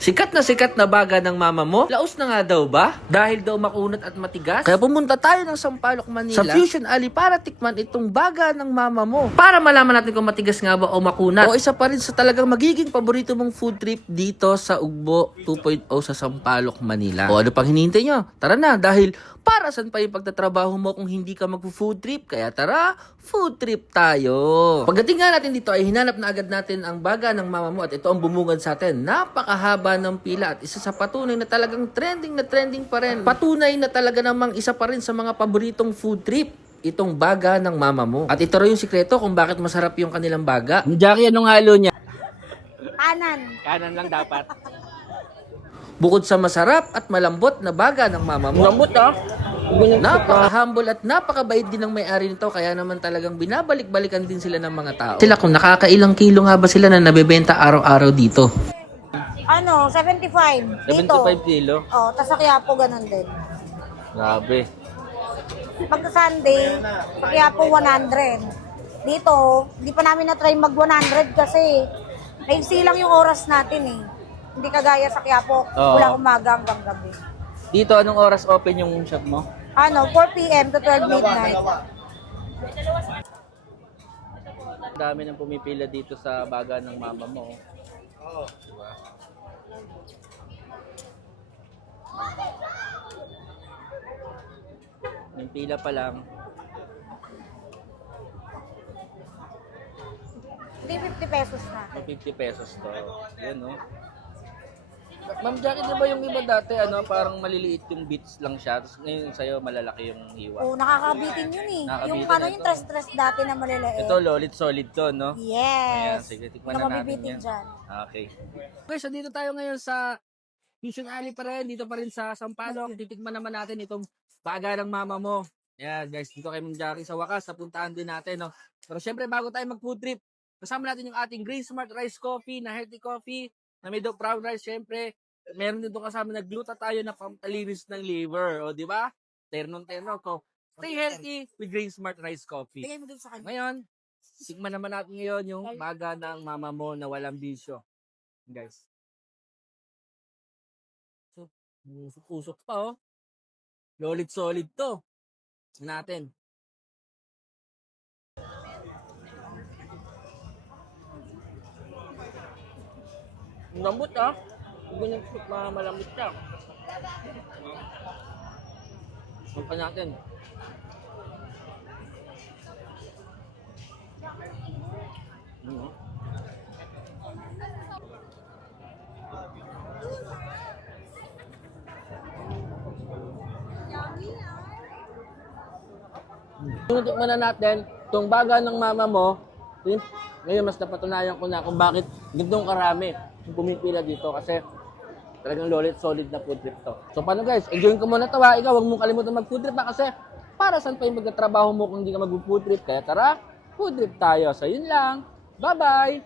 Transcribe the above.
Sikat na baga ng mama mo? Laos na nga daw ba? Dahil daw makunat at matigas? Kaya pumunta tayo ng Sampaloc, Manila sa Fusion Alley para tikman itong baga ng mama mo. Para malaman natin kung matigas nga ba o makunat. O isa pa rin sa talagang magiging paborito mong food trip dito sa Ugbo 2.0 sa Sampaloc, Manila. O ano pang hinihintay nyo? Tara na, dahil para saan pa yung pagtatrabaho mo kung hindi ka mag-food trip? Kaya tara, food trip tayo. Pagdating nga natin dito ay hinanap na agad natin ang baga ng mama mo at ito ang bumungad sa atin. Napakahaba ng pila at isa sa patunay na talagang trending pa rin. Patunay na talaga namang isa pa rin sa mga paboritong food trip itong baga ng mama mo. At ito rin yung sikreto kung bakit masarap yung kanilang baga. Jackie, anong halo niya? Kanan. Kanan lang dapat. Bukod sa masarap at malambot na baga ng mama mo, Lambot ah. napaka-humble at napakabait din ng may-ari nito, kaya naman talagang binabalik-balikan din sila ng mga tao. Sila kung nakakailang kilo nga ba sila na nabebenta araw-araw dito. Ano, 75. Dito. 75 kilo. Oh, tas sa Quiapo ganun din. Grabe. Pagka Sunday, sa Quiapo 100. Dito, hindi pa namin na-try mag 100 kasi maiksi lang yung oras natin eh. Hindi kagaya sa Quiapo, Oo. mula umaga hanggang gabi. Dito, anong oras open yung shop mo? Ano, 4 p.m. to 12 midnight. Ang dami nang pumipila dito sa baga ng mama mo. Yung pila pa lang. Hindi 50 pesos na. 50 pesos to. Yan no. Ma'am Jackie, di ba yung iba dati parang maliliit yung bits lang siya, tapos ngayon sa'yo malalaki yung hiwa. Oh, nakakabitin yun eh. Nakakabitin Yung ano, na yung ito. stress dati na maliliit. Ito, lolit solid to, no? Ayan, Yes. sige, tikman Hindi na ka natin mabibitin yan. dyan. Okay. Okay, so dito tayo ngayon sa Fusion Alley pa rin, dito pa rin sa Sampaloc. Titikman naman natin itong baga ng mama mo. Ayan guys, dito kay Ma'am Jackie sa wakas, napuntahan din natin. No? Pero syempre, bago tayo mag-food trip, kasama natin yung ating Green Smart Rice Coffee na healthy coffee, na may brown rice syempre. Meron dito kasama na gluta tayo na pampalinis ng liver. O, di ba? Ternon ko. Stay healthy with Green Smart Rice Coffee. Bigay mo dun sa kanya. Ngayon, tikman naman natin ngayon yung baga ng mama mo na walang bisyo. Guys. So, usok pa oh. Lolit solid to. Natin. Lambot ah. Ganyan malambot siya. Sampan natin. Tinutikman na natin itong baga ng mama mo. Ngayon mas napatunayan ko na kung bakit gantong karami yung pumipila dito kasi talagang lolit solid na food trip to. So paano guys, enjoyin ko muna ito ha. Ikaw huwag mong kalimutan mag food trip ha kasi para saan pa yung magtatrabaho mo kung hindi ka mag food trip. Kaya tara, food trip tayo. So yun lang. Bye bye!